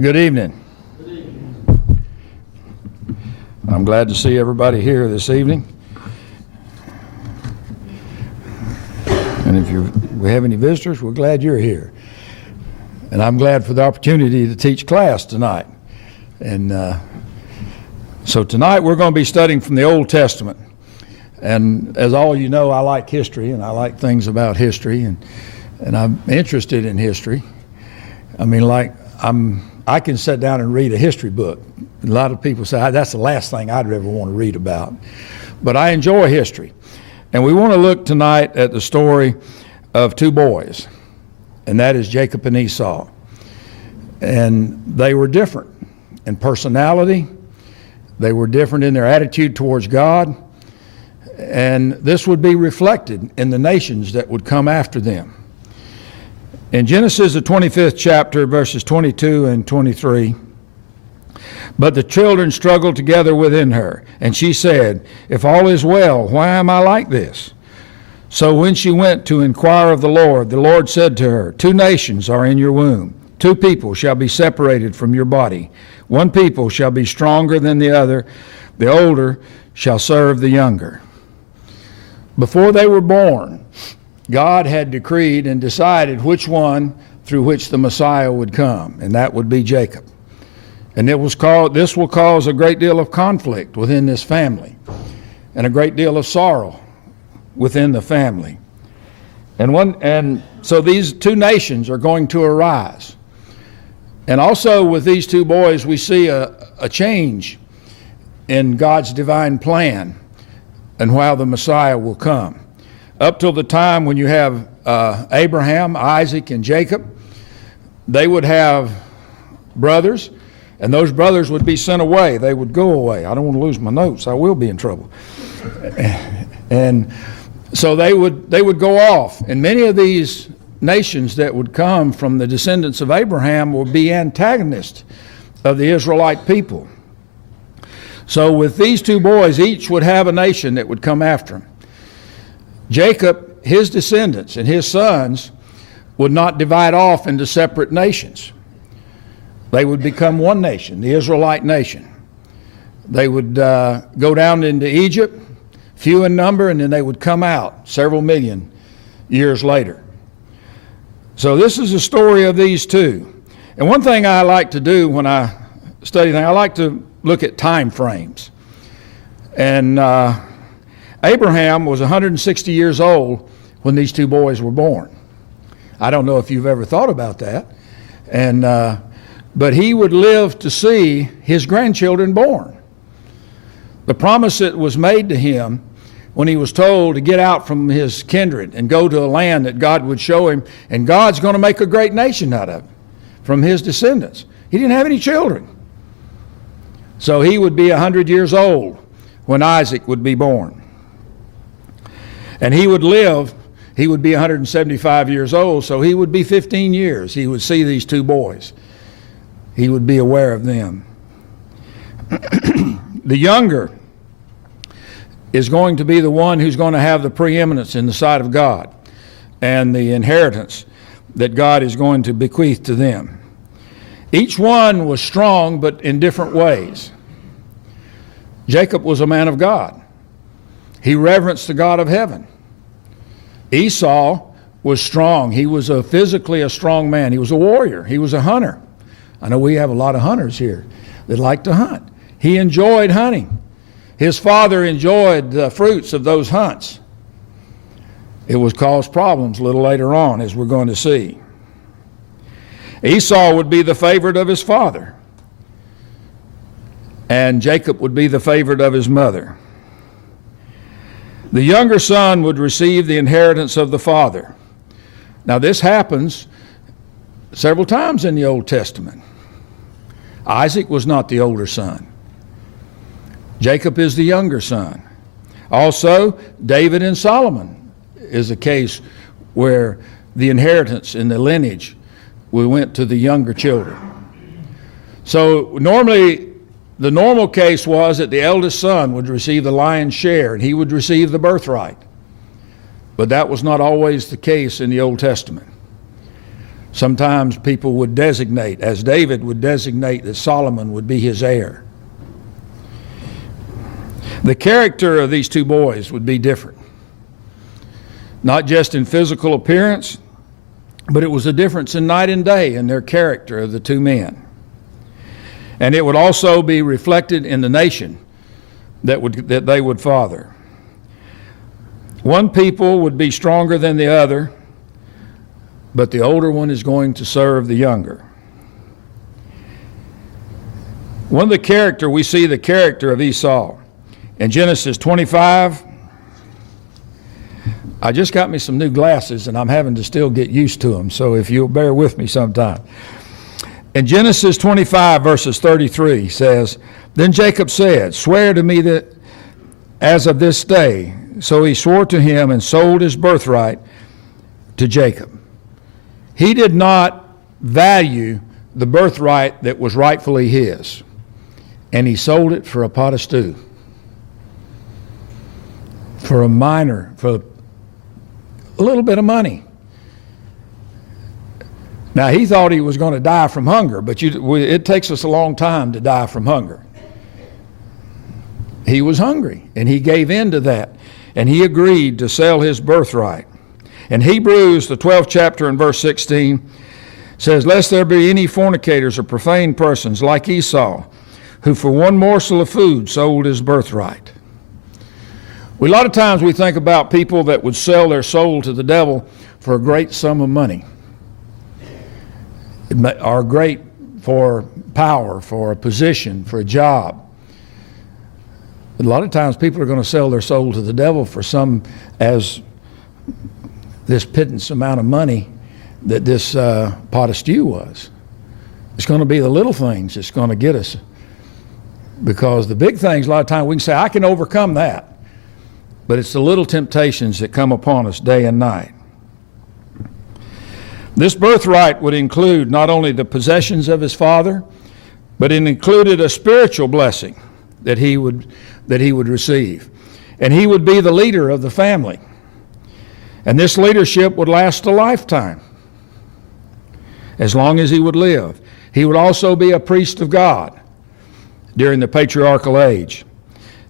Good evening. I'm glad to see everybody here this evening. And if we have any visitors, we're glad you're here. And I'm glad for the opportunity to teach class tonight. And so tonight we're going to be studying from the Old Testament. And as all you know, I like history and I like things about history, and I'm interested in history. I mean, I can sit down and read a history book. A lot of people say that's the last thing I'd ever want to read about. But I enjoy history. And we want to look tonight at the story of two boys, and that is Jacob and Esau. And they were different in personality. They were different in their attitude towards God. And this would be reflected in the nations that would come after them. In Genesis, the 25th chapter, verses 22 and 23, "But the children struggled together within her, and she said, 'If all is well, why am I like this?' So when she went to inquire of the Lord said to her, 'Two nations are in your womb. Two people shall be separated from your body. One people shall be stronger than the other. The older shall serve the younger.'" Before they were born, God had decreed and decided which one through which the Messiah would come, and that would be Jacob. And this will cause a great deal of conflict within this family and a great deal of sorrow within the family. And so these two nations are going to arise. And also with these two boys, we see a change in God's divine plan and how the Messiah will come. Up till the time when you have Abraham, Isaac, and Jacob, they would have brothers, and those brothers would be sent away. They would go away. I don't want to lose my notes. I will be in trouble. And so they would go off. And many of these nations that would come from the descendants of Abraham would be antagonists of the Israelite people. So with these two boys, each would have a nation that would come after him. Jacob, his descendants and his sons would not divide off into separate nations. They would become one nation, the Israelite nation. They would go down into Egypt, few in number, and then they would come out several million years later. So this is the story of these two. And one thing I like to do when I study things, I like to look at time frames. And Abraham was 160 years old when these two boys were born. I don't know if you've ever thought about that. But he would live to see his grandchildren born. The promise that was made to him when he was told to get out from his kindred and go to a land that God would show him, and God's going to make a great nation out of it from his descendants. He didn't have any children. So he would be 100 years old when Isaac would be born. And he would be 175 years old, so he would be 15 years. He would see these two boys. He would be aware of them. The younger is going to be the one who's going to have the preeminence in the sight of God and the inheritance that God is going to bequeath to them. Each one was strong, but in different ways. Jacob was a man of God. He reverenced the God of heaven. Esau was strong. He was physically a strong man. He was a warrior. He was a hunter. I know we have a lot of hunters here that like to hunt. He enjoyed hunting. His father enjoyed the fruits of those hunts. It would cause problems a little later on, as we're going to see. Esau would be the favorite of his father, and Jacob would be the favorite of his mother. The younger son would receive the inheritance of the father. Now this happens several times in the Old Testament. Isaac was not the older son. Jacob is the younger son. Also, David and Solomon is a case where the inheritance in the lineage went to the younger children. So normally, the normal case was that the eldest son would receive the lion's share and he would receive the birthright. But that was not always the case in the Old Testament. Sometimes people would designate, as David would designate, that Solomon would be his heir. The character of these two boys would be different. Not just in physical appearance, but it was a difference in night and day in their character of the two men. And it would also be reflected in the nation that they would father. One people would be stronger than the other, but the older one is going to serve the younger. We see the character of Esau. In Genesis 25, I just got me some new glasses and I'm having to still get used to them, so if you'll bear with me sometime. In Genesis 25, verses 33 says, "Then Jacob said, 'Swear to me that as of this day.' So he swore to him and sold his birthright to Jacob." He did not value the birthright that was rightfully his, and he sold it for a pot of stew, for a little bit of money. Now, he thought he was going to die from hunger, but it takes us a long time to die from hunger. He was hungry, and he gave in to that, and he agreed to sell his birthright. In Hebrews, the 12th chapter and verse 16, says, "Lest there be any fornicators or profane persons like Esau, who for one morsel of food sold his birthright." A lot of times we think about people that would sell their soul to the devil for a great sum of money, or great for power, for a position, for a job. A lot of times people are going to sell their soul to the devil for as this pittance amount of money that this pot of stew was. It's going to be the little things that's going to get us, because the big things, a lot of times we can say, I can overcome that. But it's the little temptations that come upon us day and night. This birthright would include not only the possessions of his father, but it included a spiritual blessing that he would receive. And he would be the leader of the family. And this leadership would last a lifetime, as long as he would live. He would also be a priest of God during the patriarchal age.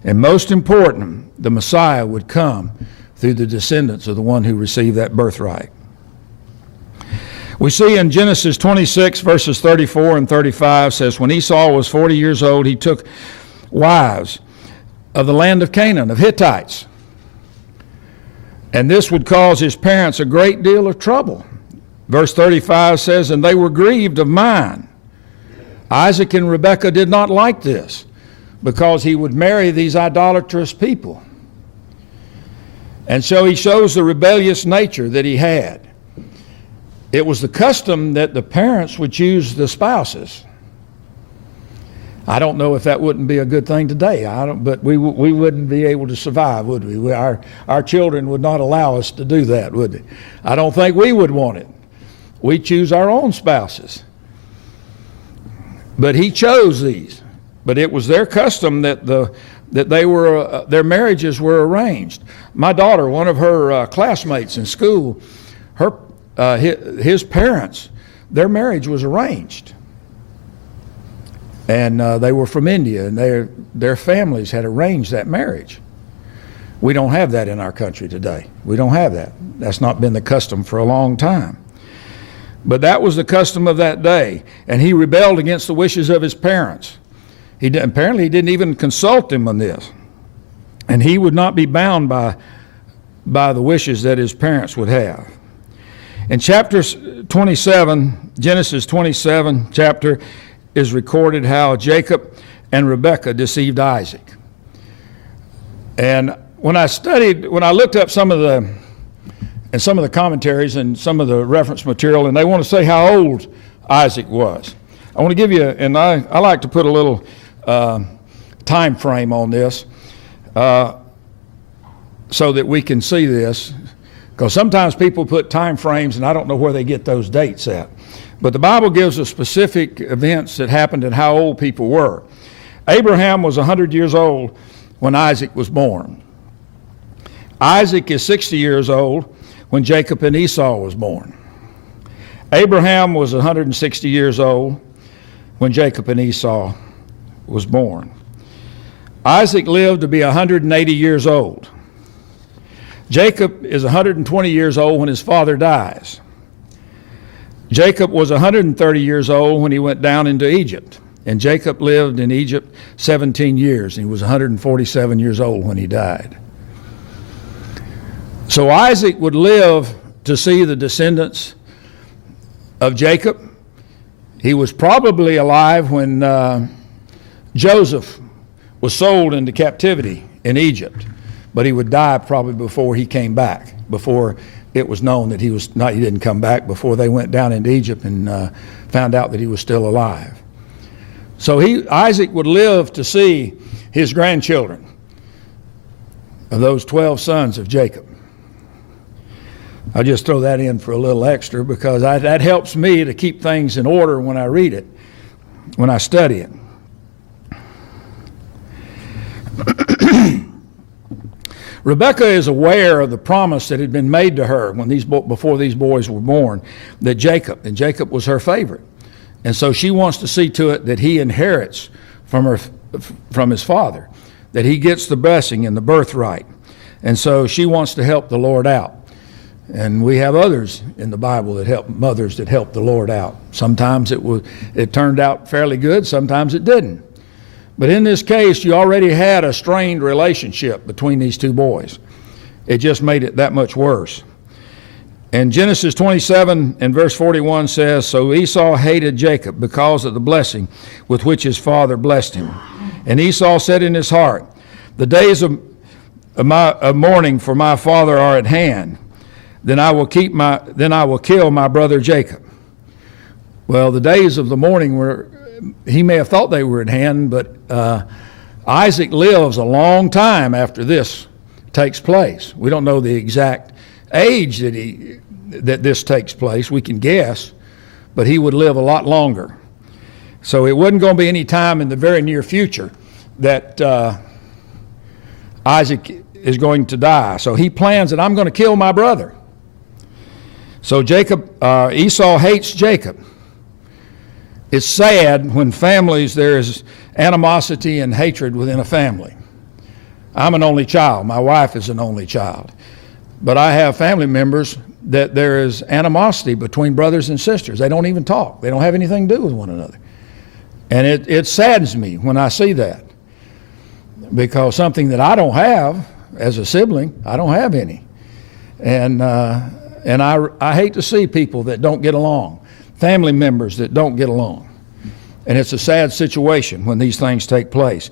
And most important, the Messiah would come through the descendants of the one who received that birthright. We see in Genesis 26, verses 34 and 35, says, "When Esau was 40 years old, he took wives of the land of Canaan, of Hittites. And this would cause his parents a great deal of trouble." Verse 35 says, "And they were grieved of mind." Isaac and Rebekah did not like this, because he would marry these idolatrous people. And so he shows the rebellious nature that he had. It was the custom that the parents would choose the spouses. I don't know if that wouldn't be a good thing today, but we wouldn't be able to survive, would we? Our children would not allow us to do that, would they? I don't think we would want it. We choose our own spouses. But he chose these. But it was their custom that their marriages were arranged. My daughter, one of her classmates in school, his parents, their marriage was arranged, and they were from India, and their families had arranged that marriage. We don't have that in our country today. We don't have that. That's not been the custom for a long time. But that was the custom of that day, and he rebelled against the wishes of his parents. Apparently he didn't even consult them on this. And he would not be bound by the wishes that his parents would have. In chapter 27, Genesis 27 chapter, is recorded how Jacob and Rebekah deceived Isaac. And when I looked up some of the commentaries and some of the reference material, and they want to say how old Isaac was. I want to give you, and I like to put a little time frame on this so that we can see this, because sometimes people put time frames and I don't know where they get those dates at. But the Bible gives us specific events that happened and how old people were. Abraham was 100 years old when Isaac was born. Isaac is 60 years old when Jacob and Esau was born. Abraham was 160 years old when Jacob and Esau was born. Isaac lived to be 180 years old. Jacob is 120 years old when his father dies. Jacob was 130 years old when he went down into Egypt. And Jacob lived in Egypt 17 years. And he was 147 years old when he died. So Isaac would live to see the descendants of Jacob. He was probably alive when Joseph was sold into captivity in Egypt, but he would die probably before he came back, before it was known that he didn't come back, before they went down into Egypt and found out that he was still alive. So Isaac would live to see his grandchildren of those 12 sons of Jacob. I'll just throw that in for a little extra because that helps me to keep things in order when I read it, when I study it. Rebekah is aware of the promise that had been made to her before these boys were born, that Jacob was her favorite. And so she wants to see to it that he inherits from his father, that he gets the blessing and the birthright. And so she wants to help the Lord out. And we have others in the Bible mothers that help the Lord out. Sometimes it turned out fairly good, sometimes it didn't. But in this case, you already had a strained relationship between these two boys. It just made it that much worse. And Genesis 27 and verse 41 says, "So Esau hated Jacob because of the blessing with which his father blessed him. And Esau said in his heart, the days of mourning for my father are at hand. Then I will kill my brother Jacob." Well, the days of the mourning he may have thought they were at hand, but Isaac lives a long time after this takes place. We don't know the exact age that this takes place. We can guess, but he would live a lot longer. So it wasn't going to be any time in the very near future that Isaac is going to die. So he plans that I'm going to kill my brother. So Esau hates Jacob. It's sad when there is animosity and hatred within a family. I'm an only child. My wife is an only child. But I have family members that there is animosity between brothers and sisters. They don't even talk. They don't have anything to do with one another. And it saddens me when I see that, because something that I don't have as a sibling, I don't have any. And I hate to see people that don't get along, family members that don't get along. And it's a sad situation when these things take place.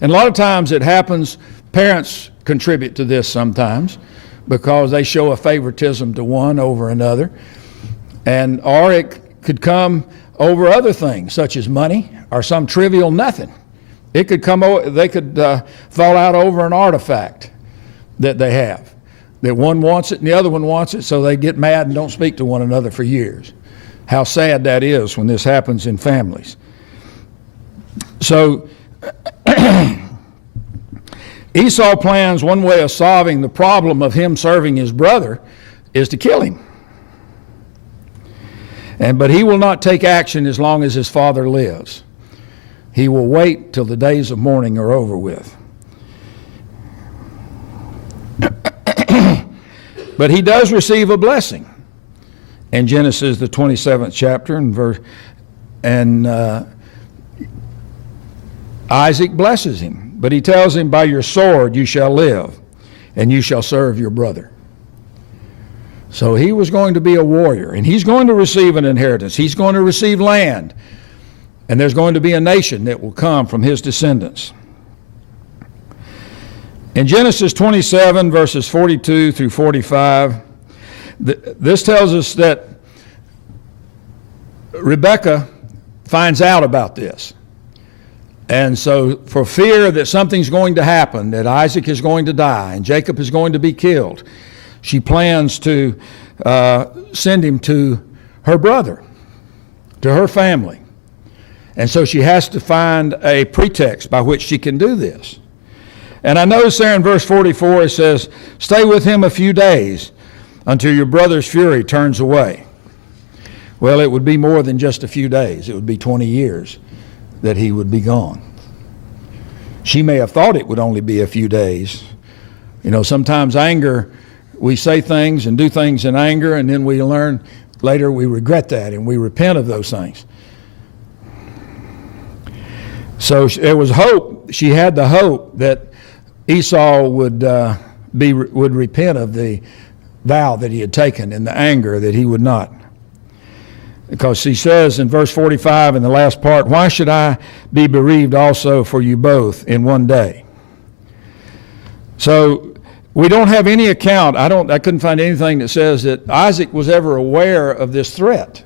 And a lot of times it happens, parents contribute to this sometimes because they show a favoritism to one over another. Or it could come over other things such as money or some trivial nothing. They could fall out over an artifact that they have, that one wants it and the other one wants it, so they get mad and don't speak to one another for years. How sad that is when this happens in families. So Esau plans one way of solving the problem of him serving his brother is to kill him. But he will not take action as long as his father lives. He will wait till the days of mourning are over with. But he does receive a blessing in Genesis the 27th chapter and Isaac blesses him, but he tells him, "By your sword you shall live, and you shall serve your brother." So he was going to be a warrior, and he's going to receive an inheritance. He's going to receive land, and there's going to be a nation that will come from his descendants. In Genesis 27, verses 42 through 45, this tells us that Rebekah finds out about this. And so for fear that something's going to happen, that Isaac is going to die and Jacob is going to be killed, she plans to send him to her brother, to her family. And so she has to find a pretext by which she can do this. And I notice there in verse 44 it says, "Stay with him a few days until your brother's fury turns away." Well, it would be more than just a few days. It would be 20 years that he would be gone. She may have thought it would only be a few days. You know, sometimes anger, we say things and do things in anger, and then we learn later we regret that and we repent of those things. So there was hope. She had the hope that Esau would repent of the vow that he had taken and the anger that he would not. Because he says in verse 45 in the last part, "Why should I be bereaved also for you both in one day?" So we don't have any account. I couldn't find anything that says that Isaac was ever aware of this threat.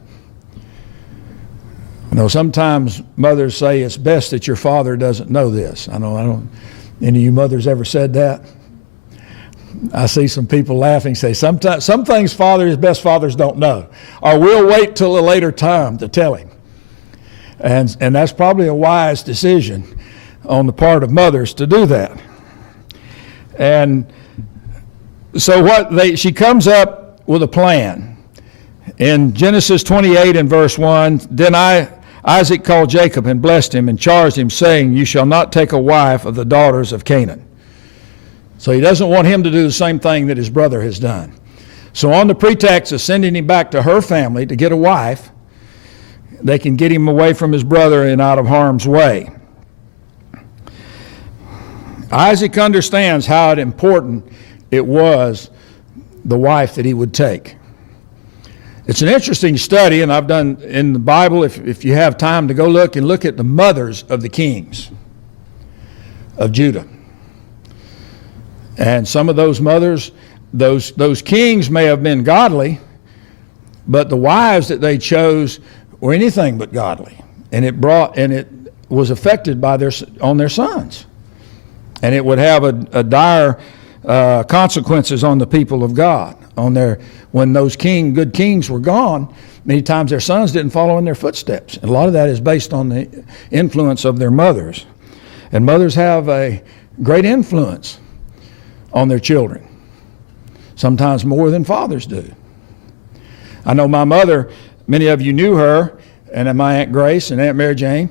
You know, sometimes mothers say it's best that your father doesn't know this. I don't. Any of you mothers ever said that? I see some people laughing, say some things best fathers don't know, or we'll wait till a later time to tell him. And that's probably a wise decision on the part of mothers to do that. And so she comes up with a plan. In Genesis 28 and verse 1, "Then Isaac called Jacob and blessed him and charged him, saying, 'You shall not take a wife of the daughters of Canaan.'" So he doesn't want him to do the same thing that his brother has done. So on the pretext of sending him back to her family to get a wife, they can get him away from his brother and out of harm's way. Isaac understands how important it was, the wife that he would take. It's an interesting study, and I've done in the Bible, if you have time to go look at the mothers of the kings of Judah. And some of those mothers, those kings may have been godly, but the wives that they chose were anything but godly. And it was affected by their sons. And it would have a dire consequences on the people of God. When those good kings were gone, many times their sons didn't follow in their footsteps. And a lot of that is based on the influence of their mothers. And mothers have a great influence on their children, sometimes more than fathers do. I know my mother, many of you knew her, and my Aunt Grace and Aunt Mary Jane.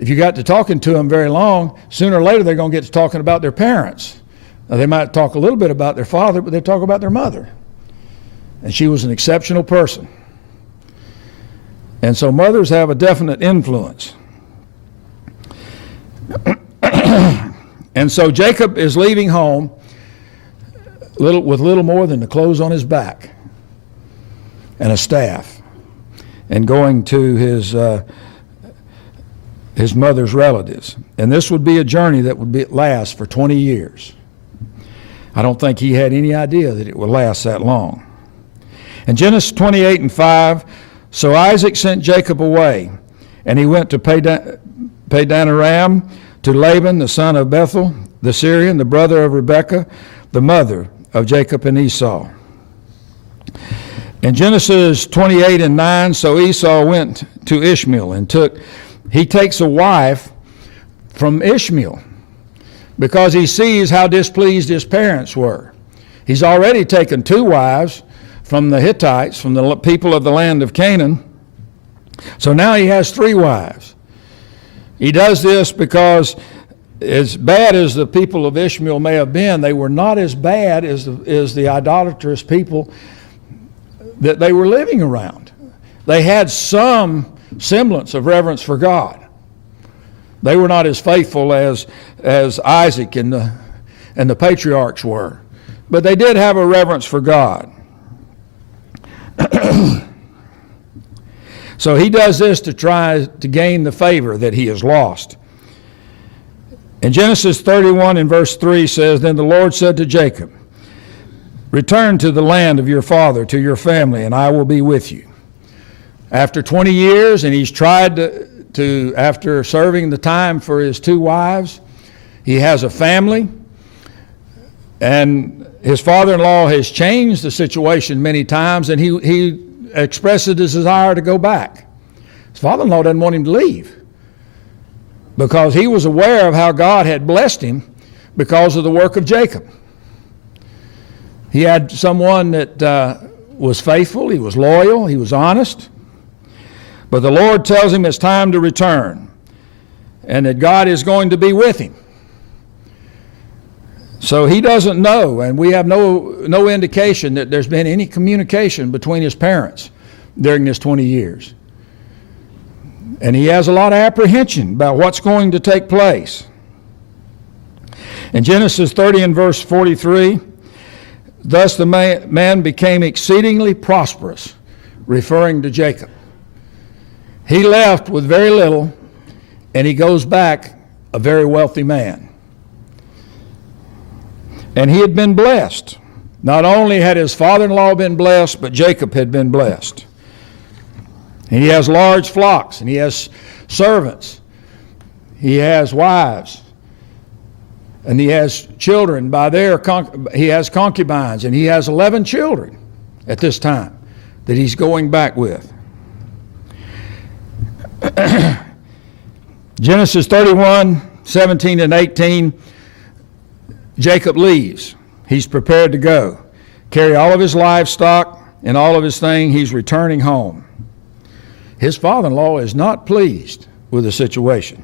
If you got to talking to them very long, sooner or later they're going to get to talking about their parents. Now, they might talk a little bit about their father, but they talk about their mother. And she was an exceptional person. And so mothers have a definite influence. And so Jacob is leaving home with little more than the clothes on his back and a staff, and going to his mother's relatives. And this would be a journey that would last for 20 years. I don't think he had any idea that it would last that long. In Genesis 28 and 5, "So Isaac sent Jacob away, and he went to Padan-aram to Laban, the son of Bethuel, the Syrian, the brother of Rebekah, the mother of Jacob and Esau." In Genesis 28 and 9, "So Esau went to Ishmael and he takes a wife from Ishmael because he sees how displeased his parents were. He's already taken 2 wives from the Hittites, from the people of the land of Canaan. So now he has 3 wives. He does this because, as bad as the people of Ishmael may have been, they were not as bad as the idolatrous people that they were living around. They had some semblance of reverence for God. They were not as faithful as Isaac and the patriarchs were, but they did have a reverence for God. So he does this to try to gain the favor that he has lost. In Genesis 31 and verse 3 says, "Then the Lord said to Jacob, 'Return to the land of your father, to your family, and I will be with you.'" After 20 years, and he's tried to after serving the time for his 2 wives, he has a family, and his father-in-law has changed the situation many times, and he expresses his desire to go back. His father-in-law doesn't want him to leave because he was aware of how God had blessed him because of the work of Jacob. He had someone that was faithful, he was loyal, he was honest, But the Lord tells him it's time to return and that God is going to be with him. So he doesn't know, and we have no indication that there's been any communication between his parents during this 20 years. And he has a lot of apprehension about what's going to take place. In Genesis 30 and verse 43, thus the man became exceedingly prosperous, referring to Jacob. He left with very little, and he goes back a very wealthy man. And he had been blessed. Not only had his father-in-law been blessed, but Jacob had been blessed. And he has large flocks, and he has servants. He has wives. And he has children by he has concubines, and he has 11 children at this time that he's going back with. Genesis 31, 17 and 18, Jacob leaves. He's prepared to go. Carry all of his livestock and all of his things. He's returning home. His father-in-law is not pleased with the situation.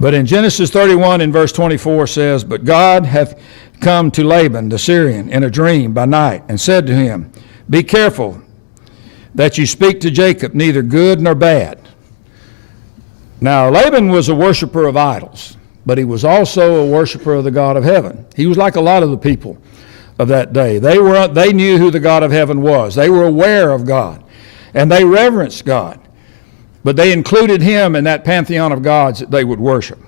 But in Genesis 31 in verse 24 says, but God hath come to Laban the Syrian in a dream by night and said to him, be careful that you speak to Jacob neither good nor bad. Now Laban was a worshiper of idols, but he was also a worshiper of the God of heaven. He was like a lot of the people of that day. They knew who the God of heaven was. They were aware of God, and they reverenced God. But they included him in that pantheon of gods that they would worship.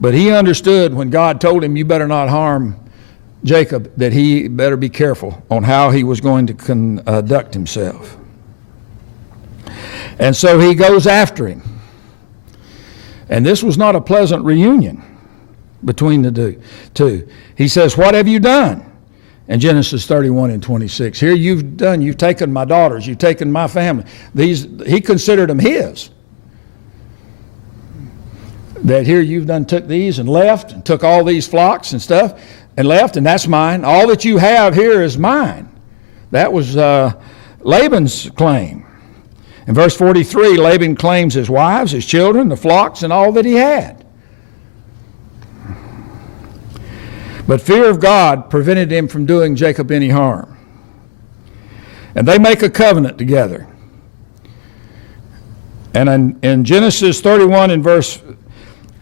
But he understood when God told him, you better not harm Jacob, that he better be careful on how he was going to conduct himself. And so he goes after him. And this was not a pleasant reunion between the two. He says, what have you done? In Genesis 31 and 26, here you've taken my daughters, you've taken my family. He considered them his. That here you've took these and left, and took all these flocks and stuff, and left, and that's mine. All that you have here is mine. That was Laban's claim. In verse 43, Laban claims his wives, his children, the flocks, and all that he had. But fear of God prevented him from doing Jacob any harm. And they make a covenant together. And in Genesis 31 and verse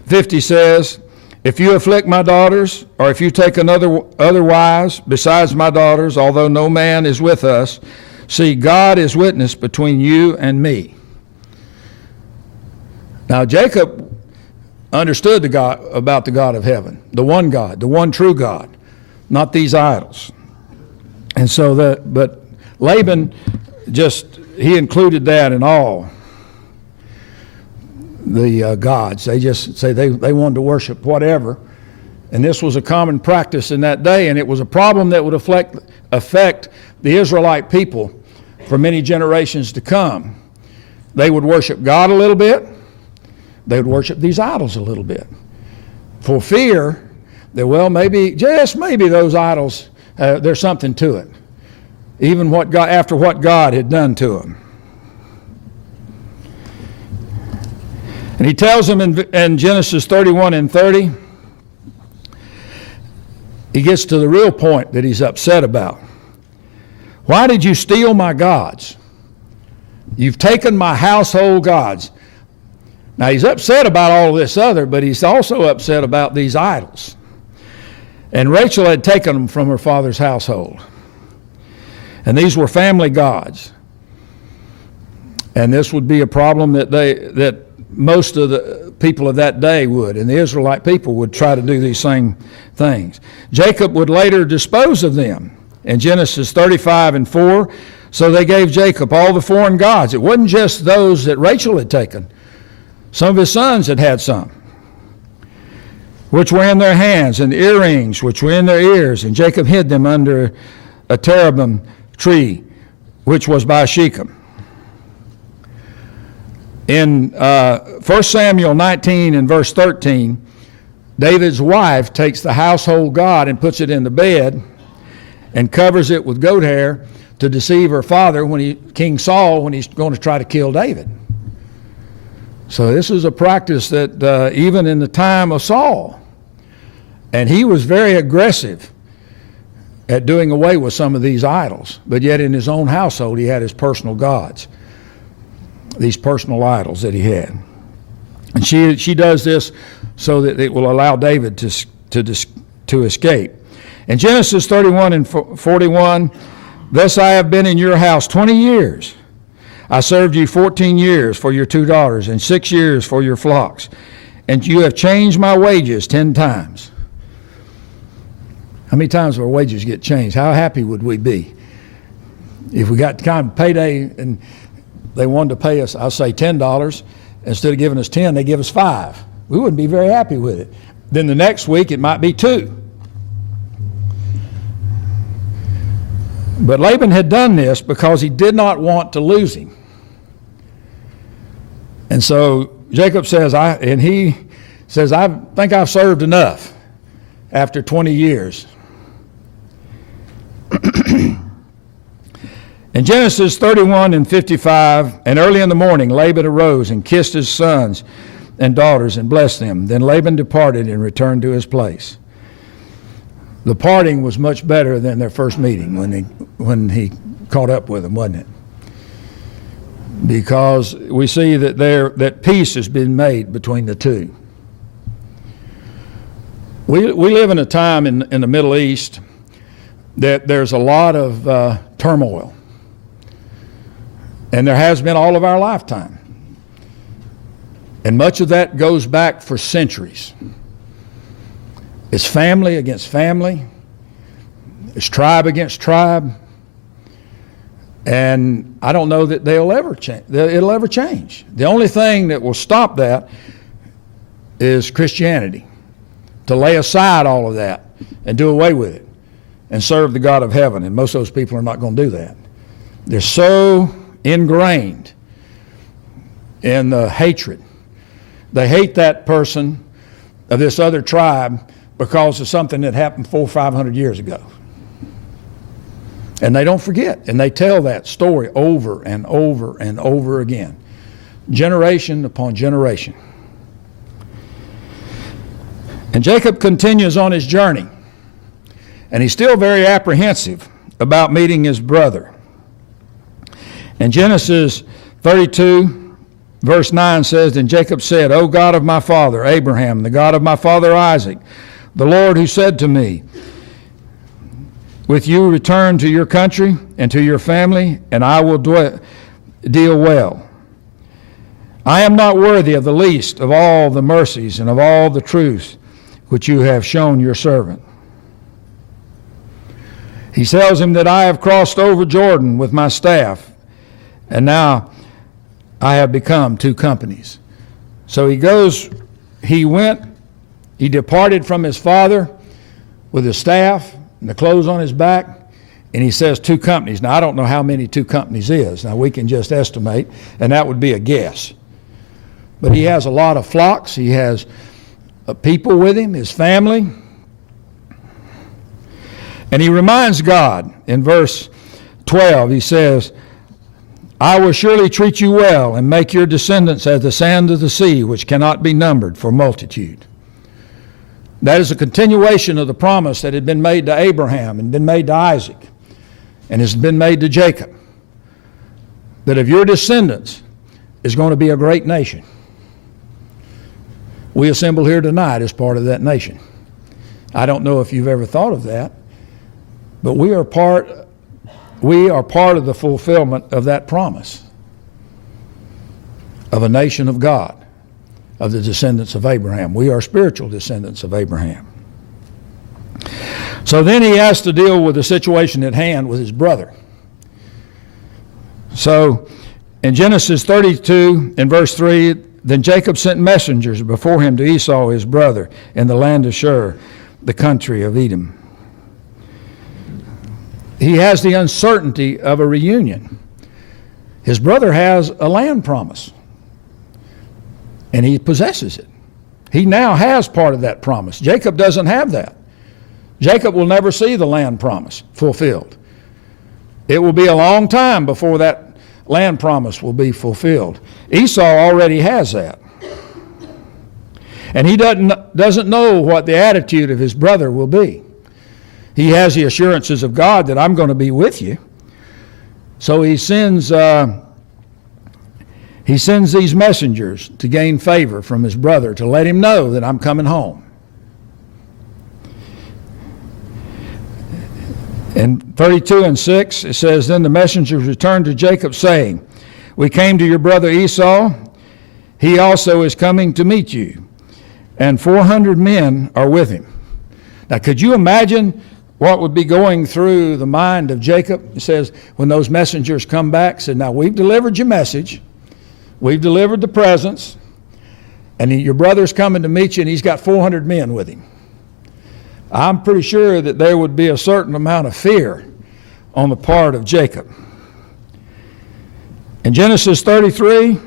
50 says, if you afflict my daughters, or if you take other wives besides my daughters, although no man is with us, see, God is witness between you and me. Now Jacob understood about the God of heaven, the one true God, not these idols. And so but Laban he included that in all the gods. They just say they wanted to worship whatever. And this was a common practice in that day, and it was a problem that would affect the Israelite people for many generations to come. They would worship God a little bit. They would worship these idols a little bit for fear that, just maybe those idols, there's something to it, even after what God had done to them. And he tells them in Genesis 31 and 30, he gets to the real point that he's upset about. Why did you steal my gods? You've taken my household gods. Now he's upset about all this other, but he's also upset about these idols. And Rachel had taken them from her father's household. And these were family gods. And this would be a problem that most of the people of that day would, and the Israelite people would try to do these same things. Jacob would later dispose of them in Genesis 35 and 4. So they gave Jacob all the foreign gods. It wasn't just those that Rachel had taken. Some of his sons had some, which were in their hands, and earrings, which were in their ears. And Jacob hid them under a terebinth tree, which was by Shechem. In 1 Samuel 19 and verse 13, David's wife takes the household god and puts it in the bed and covers it with goat hair to deceive her father, King Saul, when he's going to try to kill David. So this is a practice that even in the time of Saul, and he was very aggressive at doing away with some of these idols, but yet in his own household he had his personal gods, these personal idols that he had. And she does this so that it will allow David to escape. In Genesis 31 and 41, thus I have been in your house 20 years. I served you 14 years for your 2 daughters and 6 years for your flocks, and you have changed my wages 10 times. How many times will our wages get changed? How happy would we be if we got kind of payday and they wanted to pay us, I'll say $10, instead of giving us 10, they give us 5. We wouldn't be very happy with it. Then the next week it might be 2. But Laban had done this because he did not want to lose him. And so Jacob says, I think I've served enough after 20 years. In Genesis 31 and 55, and early in the morning, Laban arose and kissed his sons and daughters and blessed them. Then Laban departed and returned to his place. The parting was much better than their first meeting when he caught up with them, wasn't it? Because we see that peace has been made between the two. We live in a time in the Middle East that there's a lot of turmoil. And there has been all of our lifetime. And much of that goes back for centuries. It's family against family. It's tribe against tribe. And I don't know that it'll ever change. The only thing that will stop that is Christianity. To lay aside all of that and do away with it and serve the God of heaven. And most of those people are not going to do that. They're so ingrained in the hatred. They hate that person of this other tribe because of something that happened 400 or 500 years ago. And they don't forget, and they tell that story over and over and over again, generation upon generation. And Jacob continues on his journey, and he's still very apprehensive about meeting his brother. And Genesis 32, verse 9 says, Then Jacob said, O God of my father Abraham, the God of my father Isaac, the Lord who said to me, With you return to your country and to your family, and I will deal well. I am not worthy of the least of all the mercies and of all the truths which you have shown your servant. He tells him that I have crossed over Jordan with my staff, and now I have become 2 companies. So he departed from his father with his staff and the clothes on his back, and he says 2 companies. Now, I don't know how many 2 companies is. Now, we can just estimate, and that would be a guess. But he has a lot of flocks. He has people with him, his family. And he reminds God in verse 12, he says, I will surely treat you well and make your descendants as the sand of the sea, which cannot be numbered for multitude. That is a continuation of the promise that had been made to Abraham and been made to Isaac and has been made to Jacob, that of your descendants is going to be a great nation. We assemble here tonight as part of that nation. I don't know if you've ever thought of that, but we are part of the fulfillment of that promise of a nation of God, of the descendants of Abraham. We are spiritual descendants of Abraham. So then he has to deal with the situation at hand with his brother. So in Genesis 32 in verse 3, then Jacob sent messengers before him to Esau his brother in the land of Shur, the country of Edom. He has the uncertainty of a reunion. His brother has a land promise, and he possesses it. He now has part of that promise. Jacob doesn't have that. Jacob will never see the land promise fulfilled. It will be a long time before that land promise will be fulfilled. Esau already has that. And he doesn't know what the attitude of his brother will be. He has the assurances of God that I'm going to be with you. So he sends these messengers to gain favor from his brother, to let him know that I'm coming home. In 32:6, it says, Then the messengers returned to Jacob, saying, We came to your brother Esau. He also is coming to meet you, and 400 men are with him. Now, could you imagine what would be going through the mind of Jacob? It says, when those messengers come back, said, Now, we've delivered your message. We've delivered the presents, and your brother's coming to meet you, and he's got 400 men with him. I'm pretty sure that there would be a certain amount of fear on the part of Jacob. In Genesis 33,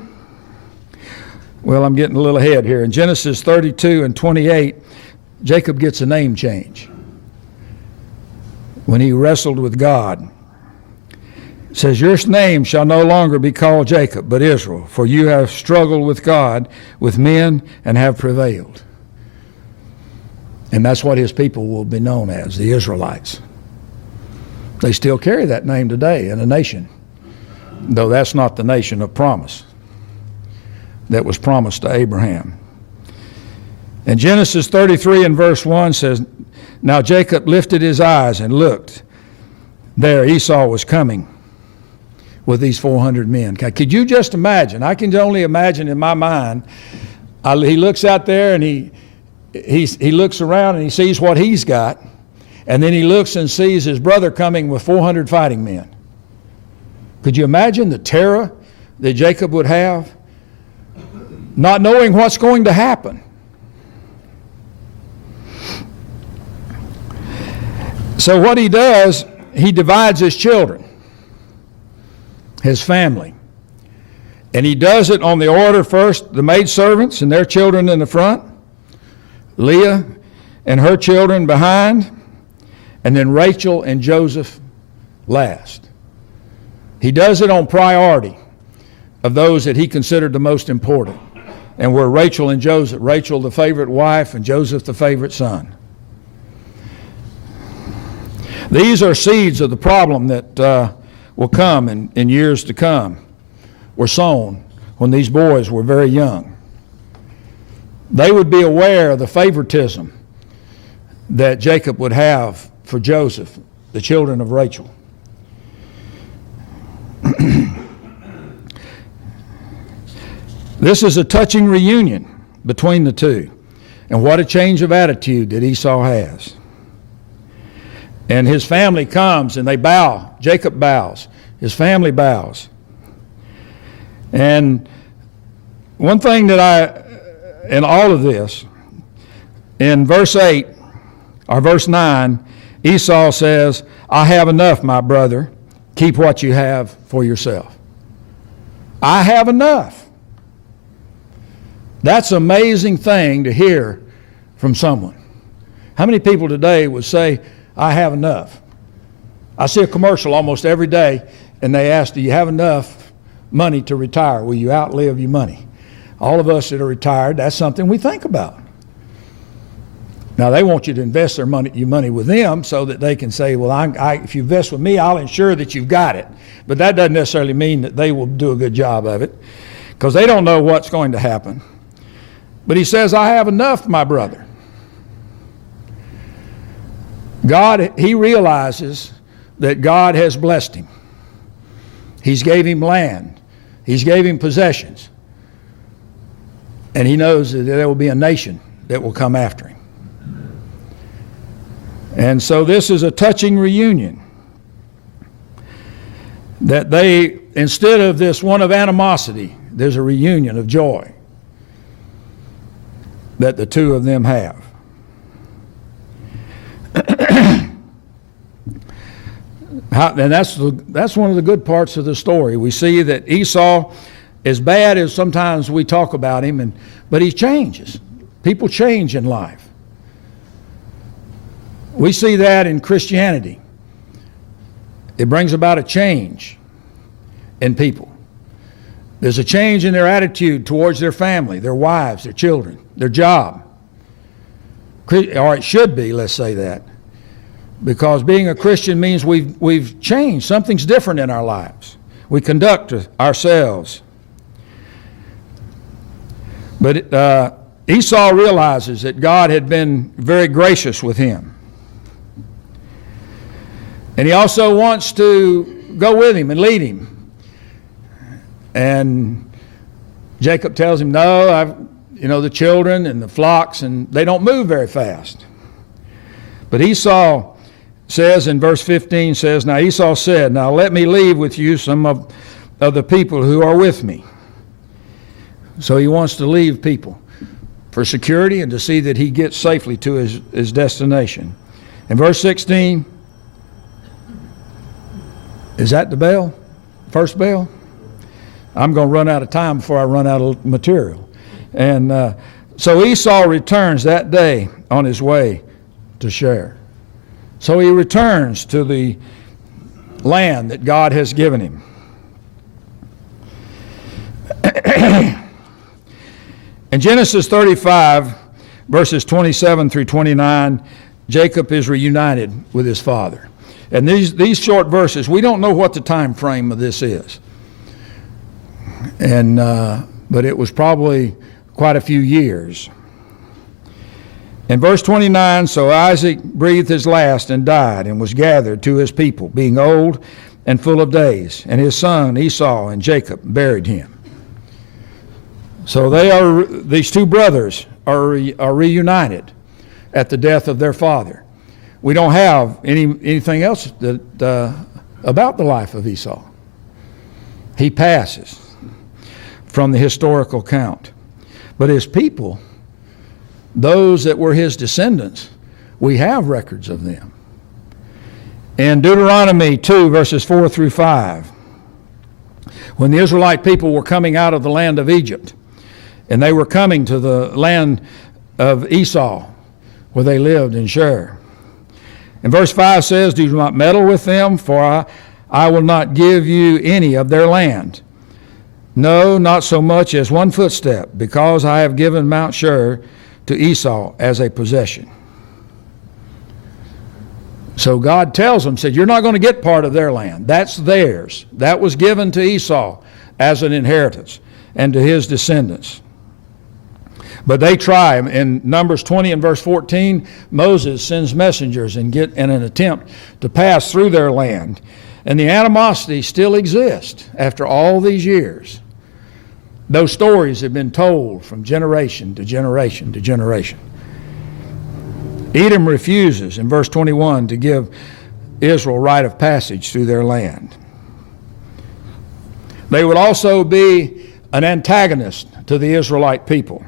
well, I'm getting a little ahead here. In Genesis 32:28, Jacob gets a name change when he wrestled with God. It says, Your name shall no longer be called Jacob, but Israel, for you have struggled with God, with men, and have prevailed. And that's what his people will be known as, the Israelites. They still carry that name today in a nation, though that's not the nation of promise that was promised to Abraham. And Genesis 33 and verse 1 says, Now Jacob lifted his eyes and looked. There Esau was coming with these 400 men. Could you just imagine? I can only imagine in my mind. He looks out there and he looks around and he sees what he's got, and then he looks and sees his brother coming with 400 fighting men. Could you imagine the terror that Jacob would have, not knowing what's going to happen? So what he does, he divides his children, his family. And he does it on the order first, the maidservants and their children in the front, Leah and her children behind, and then Rachel and Joseph last. He does it on priority of those that he considered the most important, and were Rachel and Joseph, Rachel the favorite wife and Joseph the favorite son. These are seeds of the problem that will come in years to come, were sown when these boys were very young. They would be aware of the favoritism that Jacob would have for Joseph, the children of Rachel. This is a touching reunion between the two, and what a change of attitude that Esau has. And his family comes and they bow. Jacob bows. His family bows. And one thing that in all of this, in verse 8 or verse 9, Esau says, I have enough, my brother. Keep what you have for yourself. I have enough. That's an amazing thing to hear from someone. How many people today would say, I have enough? I see a commercial almost every day, and they ask, do you have enough money to retire? Will you outlive your money? All of us that are retired, that's something we think about. Now, they want you to invest your money with them so that they can say, well, if you invest with me, I'll ensure that you've got it. But that doesn't necessarily mean that they will do a good job of it, because they don't know what's going to happen. But he says, I have enough, my brother. He realizes that God has blessed him. He's gave him land. He's gave him possessions. And he knows that there will be a nation that will come after him. And so this is a touching reunion. That they, instead of this one of animosity, there's a reunion of joy that the two of them have. And that's one of the good parts of the story. We see that Esau, as bad as sometimes we talk about him, but he changes. People change in life. We see that in Christianity. It brings about a change in people. There's a change in their attitude towards their family, their wives, their children, their job. Or it should be, let's say that. Because being a Christian means we've changed. Something's different in our lives. We conduct ourselves. But Esau realizes that God had been very gracious with him. And he also wants to go with him and lead him. And Jacob tells him, no, the children and the flocks, and they don't move very fast. But Esau says in verse 15, says, now Esau said, now let me leave with you some of the people who are with me. So he wants to leave people for security and to see that he gets safely to his destination. In verse 16, is that the bell? First bell? I'm going to run out of time before I run out of material. And so Esau returns that day on his way to Seir. So he returns to the land that God has given him. In Genesis 35, verses 27 through 29, Jacob is reunited with his father. And these short verses, we don't know what the time frame of this is. And but it was probably quite a few years. In verse 29, so Isaac breathed his last and died and was gathered to his people, being old and full of days. And his son Esau and Jacob buried him. So these two brothers are reunited at the death of their father. We don't have anything else about the life of Esau. He passes from the historical account. But his people, those that were his descendants, we have records of them. In Deuteronomy 2, verses 4 through 5, when the Israelite people were coming out of the land of Egypt, and they were coming to the land of Esau, where they lived in Seir. And verse 5 says, do not meddle with them, for I will not give you any of their land. No, not so much as one footstep, because I have given Mount Seir to Esau as a possession. So God tells them, said, you're not going to get part of their land. That's theirs. That was given to Esau as an inheritance and to his descendants. But they try. In Numbers 20 and verse 14, Moses sends messengers in an attempt to pass through their land. And the animosity still exists after all these years. Those stories have been told from generation to generation to generation. Edom refuses in verse 21 to give Israel right of passage through their land. They would also be an antagonist to the Israelite people.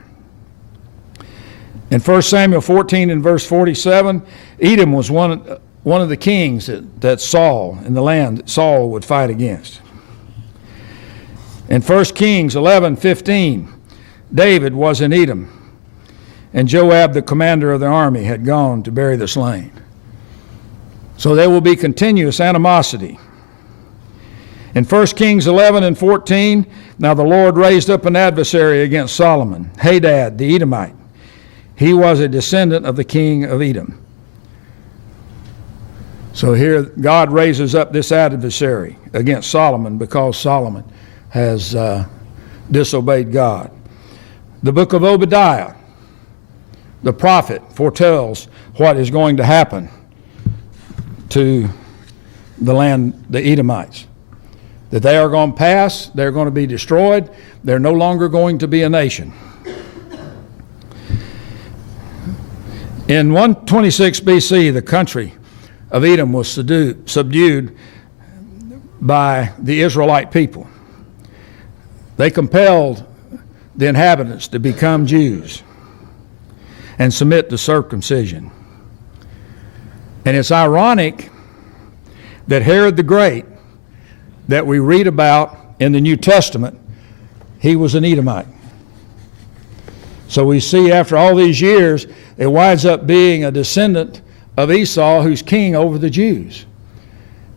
In 1 Samuel 14 and verse 47, Edom was one of the kings that Saul in the land that Saul would fight against. In 1 Kings 11:15, David was in Edom, and Joab, the commander of the army, had gone to bury the slain. So there will be continuous animosity. In 1 Kings 11 and 14, now the Lord raised up an adversary against Solomon, Hadad the Edomite. He was a descendant of the king of Edom. So here God raises up this adversary against Solomon because Solomon has disobeyed God. The book of Obadiah, the prophet, foretells what is going to happen to the land, the Edomites. That they are going to pass, they're going to be destroyed, they're no longer going to be a nation. In 126 BC, the country of Edom was subdued by the Israelite people. They compelled the inhabitants to become Jews and submit to circumcision. And it's ironic that Herod the Great, that we read about in the New Testament, he was an Edomite. So we see after all these years, it winds up being a descendant of Esau who's king over the Jews.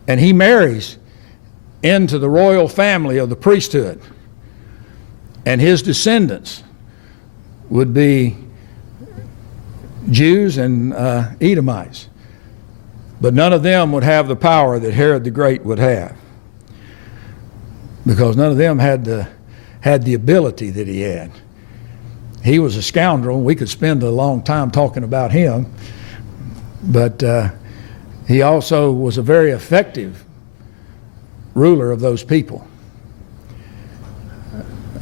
And he marries into the royal family of the priesthood. And his descendants would be Jews and Edomites. But none of them would have the power that Herod the Great would have, because none of them had the ability that he had. He was a scoundrel. We could spend a long time talking about him, but he also was a very effective ruler of those people.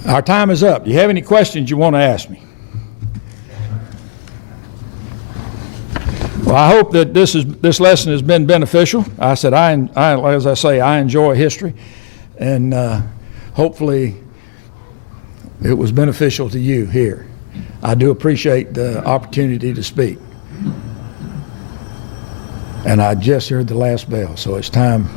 Our time is up. Do you have any questions you want to ask me? Well, I hope that this lesson has been beneficial. As I say, I enjoy history, and hopefully it was beneficial to you here. I do appreciate the opportunity to speak. And I just heard the last bell, so it's time